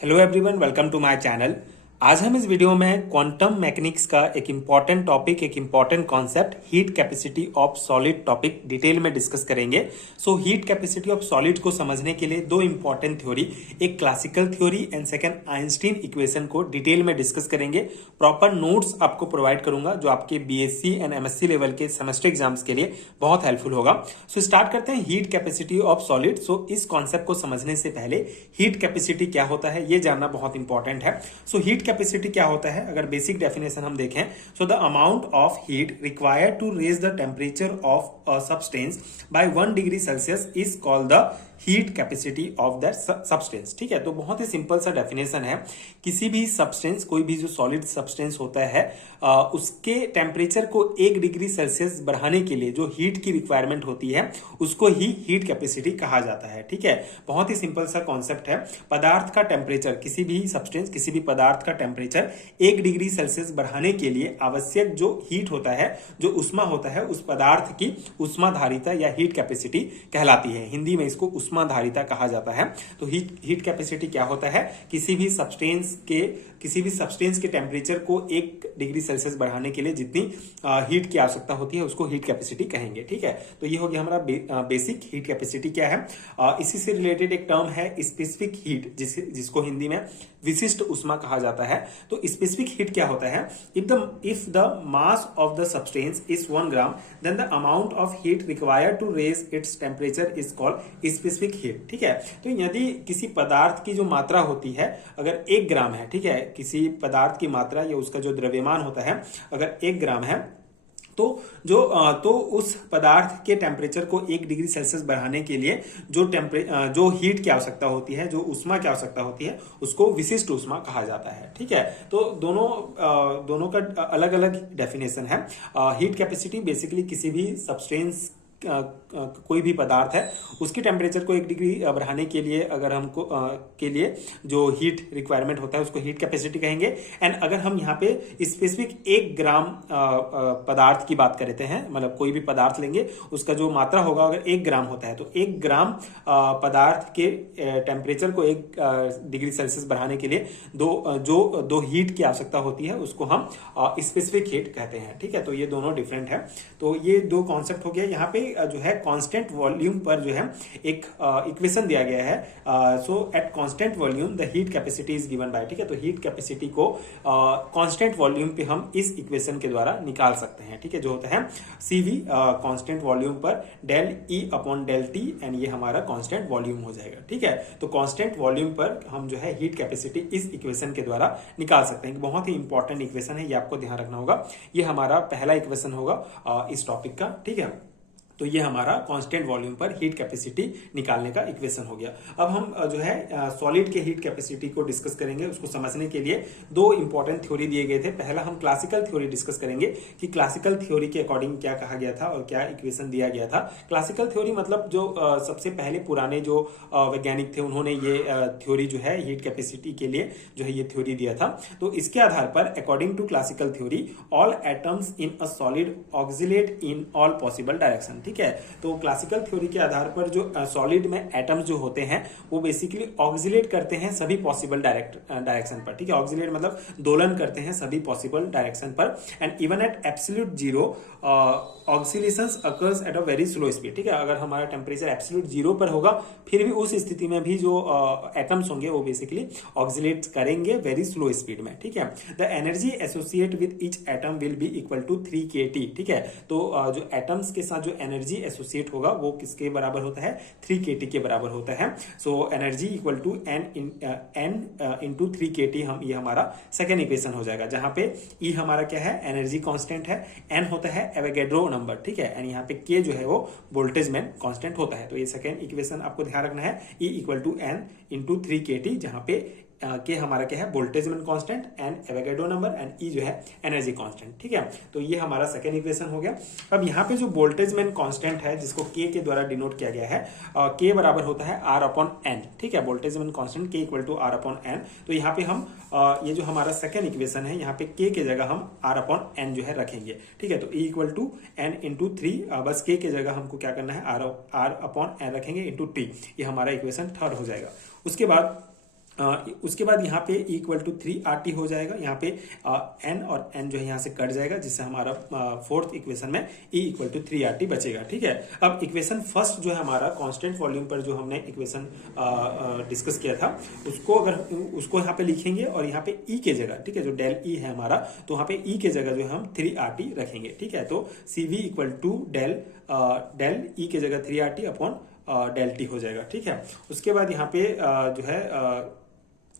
Hello everyone, welcome to my channel. आज हम इस वीडियो में क्वांटम मैकेनिक्स का एक इम्पॉर्टेंट टॉपिक, एक important concept heat capacity of solid topic detail में डिस्कस करेंगे। So heat capacity of solid को समझने के लिए दो इम्पॉर्टेंट थ्योरी, एक classical theory and second Einstein equation को डिटेल में डिस्कस करेंगे। प्रॉपर नोट्स आपको प्रोवाइड करूंगा जो आपके बीएससी एंड एमएससी लेवल के सेमेस्टर एग्जाम्स के लिए बहुत हेल्पफुल होगा। सो स्टार्ट करते हैं हीट कैपेसिटी ऑफ सॉलिड। सो इस कॉन्सेप्ट को समझने से पहले हीट कैपेसिटी क्या होता है ये जानना बहुत इंपॉर्टेंट है। सो हीट कैपेसिटी क्या होता है, अगर बेसिक डेफिनेशन हम देखें, so the amount of heat required to raise the temperature of a substance by 1 degree Celsius is called the heat capacity of that substance. ठीक है, तो बहुत ही सिंपल सा डेफिनेशन है। किसी भी सब्सटेंस, कोई भी जो सॉलिड सब्सटेंस होता है, उसके टेम्परेचर को 1 डिग्री सेल्सियस बढ़ाने के लिए जो हीट की रिक्वायरमेंट होती है उसको ही हीट कैपेसिटी कहा जाता है। ठीक है, बहुत ही सिंपल सा कॉन्सेप्ट है। पदार्थ का टेम्परेचर, किसी भी सब्सटेंस, किसी भी पदार्थ का टेम्परेचर 1 डिग्री सेल्सियस बढ़ाने के लिए आवश्यक जो हीट होता है, जो उष्मा होता है, उस पदार्थ की उष्माधारिता या हीट कैपेसिटी कहलाती है। हिंदी में इसको उष्माधारिता कहा जाता है। तो हीट कैपेसिटी क्या होता है, किसी भी सब्सटेंस के टेम्परेचर को 1 डिग्री सेल्सियस बढ़ाने के लिए जितनी हीट की आवश्यकता होती है उसको हीट कैपेसिटी कहेंगे। ठीक है, तो ये हो गया हमारा बेसिक हीट कैपेसिटी क्या है। इसी से रिलेटेड एक टर्म है स्पेसिफिक हीट, जिसको हिंदी में विशिष्ट उष्मा कहा जाता है। तो स्पेसिफिक हीट क्या होता है, if the mass of the substance is 1 gram then the amount of heat required to raise its temperature is called specific heat. ठीक है, तो यदि किसी पदार्थ की जो मात्रा होती है अगर 1 ग्राम है, ठीक है, किसी पदार्थ की मात्रा या उसका जो द्रव्यमान होता है अगर 1 ग्राम है, तो उस पदार्थ के टेम्परेचर को 1 डिग्री सेल्सियस बढ़ाने के लिए जो हीट की आवश्यकता होती है, जो उष्मा की आवश्यकता होती है, उसको विशिष्ट उष्मा कहा जाता है। ठीक है, तो दोनों का अलग अलग डेफिनेशन है। हीट कैपेसिटी बेसिकली किसी भी सब्सटेंस, कोई भी पदार्थ है उसकी टेम्परेचर को 1 डिग्री बढ़ाने के लिए अगर हमको के लिए जो हीट रिक्वायरमेंट होता है उसको हीट कैपेसिटी कहेंगे। एंड अगर हम यहाँ पे स्पेसिफिक 1 ग्राम पदार्थ की बात करते हैं, मतलब कोई भी पदार्थ लेंगे उसका जो मात्रा होगा अगर 1 ग्राम होता है तो 1 ग्राम पदार्थ के टेम्परेचर को 1 डिग्री सेल्सियस बढ़ाने के लिए दो हीट की आवश्यकता होती है उसको हम स्पेसिफिक हीट कहते हैं। ठीक है, तो ये दोनों डिफरेंट है। तो ये दो कॉन्सेप्ट हो गया। यहाँ पे जो है कांस्टेंट वॉल्यूम पर जो है एक इक्वेशन दिया गया है। So at constant volume the heat capacity is given by. ठीक है, तो हीट कैपेसिटी को कांस्टेंट वॉल्यूम पे हम इस इक्वेशन के द्वारा निकाल सकते हैं। ठीक है, जो होता है CV कांस्टेंट वॉल्यूम पर del E upon del T, and ये हमारा कांस्टेंट वॉल्यूम हो जाएगा। ठीक है, तो कांस्टेंट वॉल्यूम पर हम जो है हीट कैपेसिटी इस इक्वेशन के द्वारा निकाल सकते हैं। बहुत ही इंपॉर्टेंट इक्वेशन है, ये आपको ध्यान रखना होगा। ये हमारा पहला इक्वेशन होगा इस टॉपिक का। ठीक है, तो ये हमारा कांस्टेंट वॉल्यूम पर हीट कैपेसिटी निकालने का इक्वेशन हो गया। अब हम जो है सॉलिड के हीट कैपेसिटी को डिस्कस करेंगे। उसको समझने के लिए दो इंपॉर्टेंट थ्योरी दिए गए थे। पहला हम क्लासिकल थ्योरी डिस्कस करेंगे कि क्लासिकल थ्योरी के अकॉर्डिंग क्या कहा गया था और क्या इक्वेशन दिया गया था। क्लासिकल थ्योरी मतलब जो सबसे पहले पुराने जो वैज्ञानिक थे उन्होंने ये थ्योरी जो है हीट कैपेसिटी के लिए जो है ये थ्योरी दिया था। तो इसके आधार पर according to classical theory all atoms in a solid oscillate in all possible direction. ठीक है, तो क्लासिकल थ्योरी के आधार पर जो सॉलिड में एटम्स जो होते हैं वो बेसिकली ऑक्सिलेट करते हैं सभी पॉसिबल डायरेक्शन पर। ठीक है, ऑक्सिलेट मतलब दोलन करते हैं सभी पॉसिबल डायरेक्शन पर। And even at absolute zero oscillations occurs at a very slow speed. ठीक है, अगर हमारा टेम्परेचर एब्सोल्यूट जीरो पर होगा फिर भी उस स्थिति में भी जो एटम्स होंगे वो बेसिकली ऑक्सिलेट करेंगे वेरी स्लो स्पीड में। ठीक है, the energy associate with each atom will be equal to 3 kT। ठीक है, तो जो एटम्स के साथ जो एनर्जी एसोसिएट होगा वो किसके बराबर होता है, 3 kT के बराबर होता है। So energy equal to n into 3 kT, हम ये हमारा सेकेंड इक्वेशन हो जाएगा, जहां पे E हमारा क्या है, एनर्जी कांस्टेंट है, n होता है एवोगैड्रो नंबर। ठीक है, एंड यहाँ पे K जो है वो बोल्टेजमैन कांस्टेंट होता है। तो ये सेकेंड इक्वेशन आपको ध्यान रखना है, E equal to n into 3 kT, जहां पे के हमारा क्या है, Boltzmann constant, and Avogadro number, and E जो है एनर्जी कांस्टेंट। ठीक है, तो ये हमारा सेकेंड इक्वेशन हो गया। अब यहाँ पे जो बोल्टेजमैन कांस्टेंट है जिसको के द्वारा डिनोट किया गया है, के बराबर होता है R अपॉन एन। ठीक है, बोल्टेजमैन कांस्टेंट के equal to R upon N. तो यहाँ पे हम ये जो हमारा सेकेंड इक्वेशन है यहाँ पे के जगह हम R अपॉन एन जो है रखेंगे। ठीक है, तो E equal to N into 3, बस के जगह हमको क्या करना है, R अपॉन एन रखेंगे इंटू T। ये हमारा इक्वेशन थर्ड हो जाएगा। उसके बाद उसके बाद यहाँ पे इक्वल टू 3RT हो जाएगा। यहाँ पे n और n जो है यहाँ से कट जाएगा, जिससे हमारा फोर्थ इक्वेशन में E इक्वल टू 3RT बचेगा। ठीक है, अब इक्वेशन फर्स्ट जो है हमारा कांस्टेंट वॉल्यूम पर जो हमने इक्वेशन डिस्कस किया था, उसको यहाँ पे लिखेंगे और यहाँ पे E के जगह, ठीक है, जो डेल E है हमारा, तो वहाँ पे E के जगह जो है हम 3RT रखेंगे। ठीक है, तो CV equal to del E के जगह 3RT अपॉन डेल T हो जाएगा। ठीक है, उसके बाद यहाँ पे जो है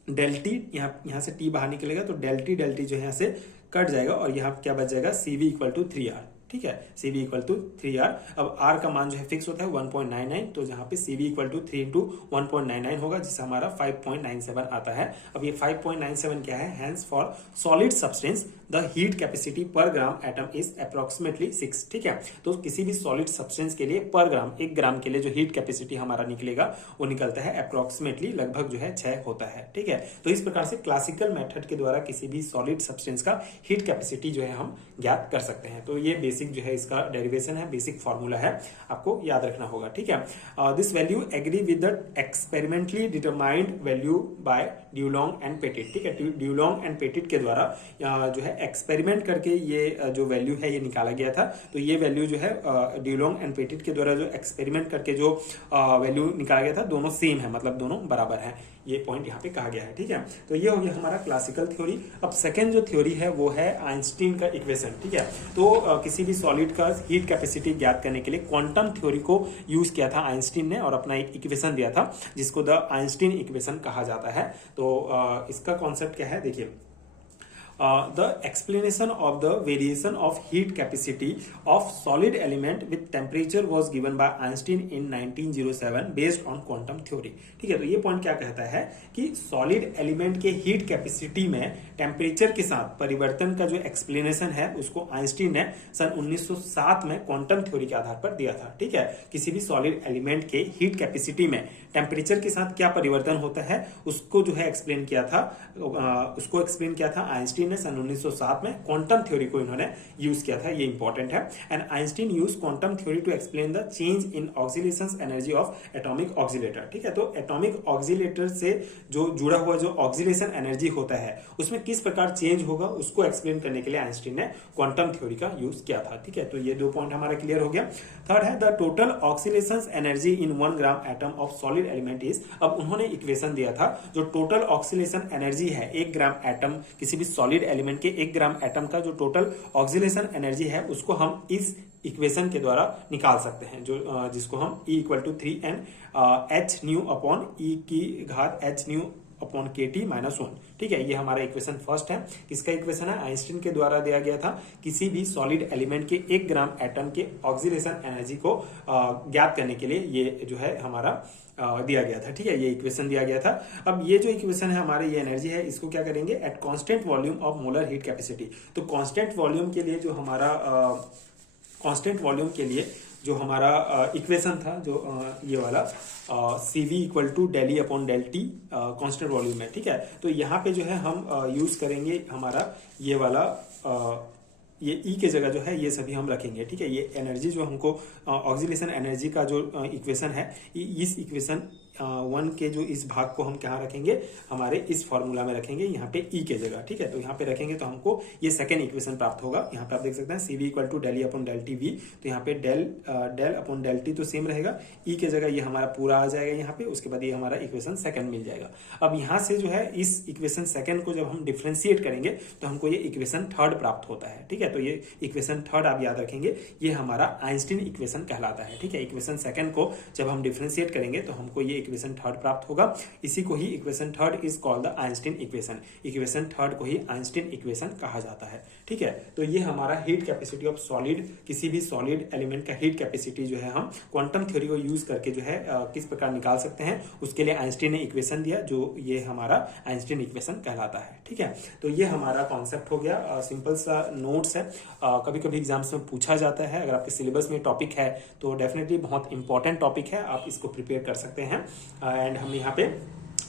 डेल टी, यहाँ से टी बाहर निकलेगा तो डेल टी जो है यहाँ से कट जाएगा और यहाँ क्या बच जाएगा, CV इक्वल टू 3R। ठीक है, CV इक्वल टू 3R। अब R का मान जो है फिक्स होता है 1.99, तो यहाँ पे CV इक्वल टू 3 इंटू 1.99 होगा, जिससे हमारा 5.97 आता है। अब ये 5.97 क्या है, hence for solid substance the heat capacity पर ग्राम एटम इज अप्रोक्सीमेटली 6। ठीक है, तो किसी भी सॉलिड सब्सटेंस के लिए पर ग्राम, 1 ग्राम के लिए जो हीट कैपेसिटी हमारा निकलेगा वो निकलता है अप्रोक्सीमेटली लगभग जो है 6 होता है। ठीक है, तो इस प्रकार से क्लासिकल मेथड के द्वारा किसी भी सॉलिड सब्सटेंस का हीट कैपेसिटी जो है हम ज्ञात कर सकते हैं। तो ये बेसिक जो है इसका डेरिवेशन है, बेसिक फॉर्मूला है, आपको याद रखना होगा। ठीक है, this value agree with the experimentally determined value by Dulong and Petit. ठीक है, ड्यूलोंग एंड पेटिट के द्वारा जो है एक्सपेरिमेंट करके ये जो वैल्यू है ये निकाला गया था। तो ये वैल्यू जो है ड्यूलोंग एंड पेटिट के द्वारा जो एक्सपेरिमेंट करके जो वैल्यू निकाला गया था, दोनों सेम है, मतलब दोनों बराबर है, ये पॉइंट यहाँ पे कहा गया है। ठीक है, तो ये हो गया हमारा क्लासिकल थ्योरी। अब सेकेंड जो थ्योरी है वो है आइंस्टीन का इक्वेशन। ठीक है, तो किसी भी सॉलिड का हीट कैपेसिटी ज्ञात करने के लिए क्वांटम थ्योरी को यूज किया था आइंस्टीन ने और अपना एक इक्वेशन दिया था जिसको द आइंस्टीन इक्वेशन कहा जाता है। तो इसका कॉन्सेप्ट क्या है, देखिए, the explanation of the variation of heat capacity of solid element with temperature was given by Einstein in 1907 based on quantum theory। ठीक है, तो ये पॉइंट क्या कहता है कि सॉलिड एलिमेंट के हीट कैपेसिटी में टेम्परेचर के साथ परिवर्तन का जो एक्सप्लेनेशन है उसको आइंस्टीन ने सन 1907 में क्वांटम थ्योरी के आधार पर दिया था। ठीक है, किसी भी सॉलिड एलिमेंट के हीट कैपेसिटी में टेम्परेचर के साथ क्या परिवर्तन होता है उसको जो है एक्सप्लेन किया था आइंस्टीन ने सन 1907 में। क्वांटम थ्योरी को इन्होंने यूज किया था, ये इंपॉर्टेंट है। And Einstein use quantum theory to explain the change in oscillation energy of atomic oscillator. ठीक है, तो एटॉमिक ऑक्सीलेटर से जो जुड़ा हुआ जो ऑक्सीलेशन एनर्जी होता है उसमें किस प्रकार चेंज होगा उसको एक्सप्लेन करने के लिए आइंस्टीन ने क्वांटम थ्योरी का यूज किया था। ठीक है, तो ये 2 पॉइंट हमारा क्लियर हो गया। थर्ड है the total oscillation energy in 1 gram atom of solid element is. अब उन्होंने इक्वेशन दिया था जो टोटल ऑक्सीलेशन एनर्जी है 1 ग्राम एटम, किसी भी सॉलिड एलिमेंट के 1 ग्राम एटम का जो टोटल ऑक्सीलेशन एनर्जी है उसको हम इस इक्वेशन के द्वारा निकाल सकते हैं, जो जिसको हम E equal to 3n h nu upon E की घात h nu upon KT minus 1। ठीक है, ये हमारा इक्वेशन फर्स्ट है। किसका इक्वेशन है, आइंस्टीन के द्वारा दिया गया था। किसी भी सॉलिड एलिमेंट के 1 ग्राम एटम के ऑक्सीलेशन एनर्जी को ज्ञात करने के लिए ये जो है हमारा दिया गया था। ठीक है, ये इक्वेशन दिया गया था। अब ये जो इक्वेशन है हमारे, ये एनर्जी है, इसको क्या करेंगे, eight constant volume of molar heat capacity. तो कांस्टेंट वॉल्यूम के लिए जो हमारा कांस्टेंट वॉल्यूम के लिए जो हमारा इक्वेशन था, जो ये वाला CV equal to del E upon del T constant volume में। ठीक है, तो यहाँ पे जो है हम यूज करेंगे हमारा ये वाला ये E के जगह जो है ये सभी हम रखेंगे। ठीक है, ये एनर्जी जो हमको ऑक्सीलेशन एनर्जी का जो इक्वेशन है, इस इक्वेशन 1 के जो इस भाग को हम कहाँ रखेंगे, हमारे इस फॉर्मूला में रखेंगे, यहाँ पे E के जगह। ठीक है, तो यहाँ पे रखेंगे तो हमको ये सेकेंड इक्वेशन प्राप्त होगा। यहाँ पे आप देख सकते हैं CV equal to del E upon del T V, तो यहाँ पे डेल अपॉन डेल टी तो सेम रहेगा, E के जगह ये हमारा पूरा आ जाएगा यहाँ पे, उसके बाद ये हमारा इक्वेशन सेकंड मिल जाएगा। अब यहाँ से जो है इस इक्वेशन सेकंड को जब हम डिफ्रेंशिएट करेंगे तो हमको ये इक्वेशन थर्ड प्राप्त होता है। ठीक है, तो ये इक्वेशन थर्ड आप याद रखेंगे, ये हमारा आइंस्टीन इक्वेशन कहलाता है। ठीक है, इक्वेशन सेकंड को जब हम डिफ्रेंशिएट करेंगे तो हमको ये इक्वेशन थर्ड प्राप्त होगा। इसी को ही equation third is called the Einstein equation. Equation third को ही आइंस्टीन इक्वेशन कहा जाता है। ठीक है, तो ये हमारा हीट कैपेसिटी ऑफ सॉलिड, किसी भी सॉलिड एलिमेंट का हीट कैपेसिटी जो है हम क्वांटम थ्योरी को यूज करके जो है किस प्रकार निकाल सकते हैं, उसके लिए आइंस्टीन ने इक्वेशन दिया, जो ये हमारा आइंस्टीन इक्वेशन कहलाता है। ठीक है, तो ये हमारा कॉन्सेप्ट हो गया। सिंपल सा नोट्स है, कभी कभी एग्जाम्स में पूछा जाता है। अगर आपके सिलेबस में टॉपिक है तो डेफिनेटली बहुत इंपॉर्टेंट टॉपिक है, आप इसको प्रिपेयर कर सकते हैं। एंड हम यहाँ पे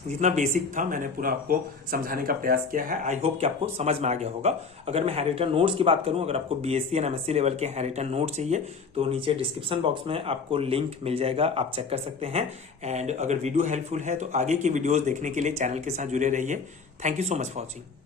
जितना बेसिक था मैंने पूरा आपको समझाने का प्रयास किया है। आई होप कि आपको समझ में आ गया होगा। अगर मैं हैंड रिटन नोट्स की बात करूं, अगर आपको बीएससी एंड एमएससी लेवल के हैंड रिटन नोट चाहिए तो नीचे डिस्क्रिप्शन बॉक्स में आपको लिंक मिल जाएगा, आप चेक कर सकते हैं। एंड अगर वीडियो हेल्पफुल है तो आगे की वीडियोज देखने के लिए चैनल के साथ जुड़े रहिए। Thank you so much for watching.